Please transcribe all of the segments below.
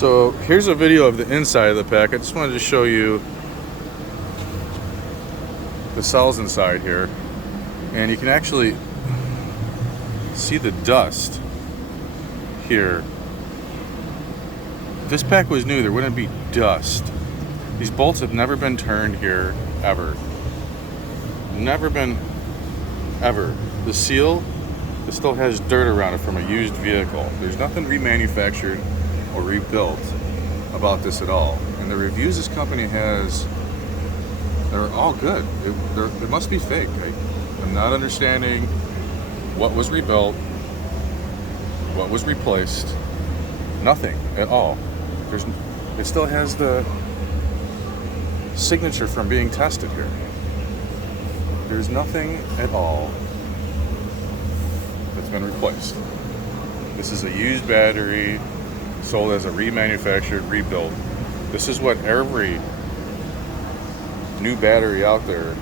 So here's a video of the inside of the pack. I just wanted to show you the cells inside here, and you can actually see the dust here. If this pack was new, there wouldn't be dust. These bolts have never been turned here ever. Never been ever. The seal, it still has dirt around it from a used vehicle. There's nothing remanufactured or rebuilt about this at all. And the reviews this company has, they're all good. They must be fake. I'm not understanding what was rebuilt, what was replaced. Nothing at all. It still has the signature from being tested here. There's nothing at all that's been replaced. This is a used battery sold as a remanufactured, rebuilt. This is what every new battery out there,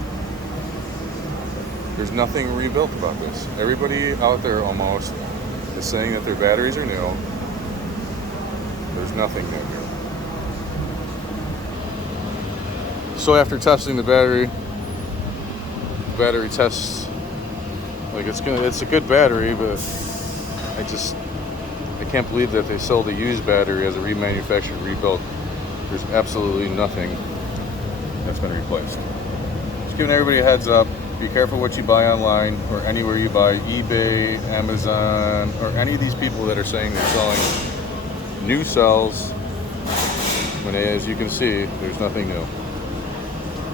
there's nothing rebuilt about this. Everybody out there almost is saying that their batteries are new. There's nothing new here. So after testing the battery tests like it's a good battery, but I can't believe that they sold a used battery as a remanufactured, rebuilt. There's absolutely nothing that's been replaced. Just giving everybody a heads up. Be careful what you buy online or anywhere you buy, eBay, Amazon, or any of these people that are saying they're selling new cells when, as you can see, there's nothing new.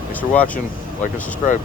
Thanks for watching. Like and subscribe.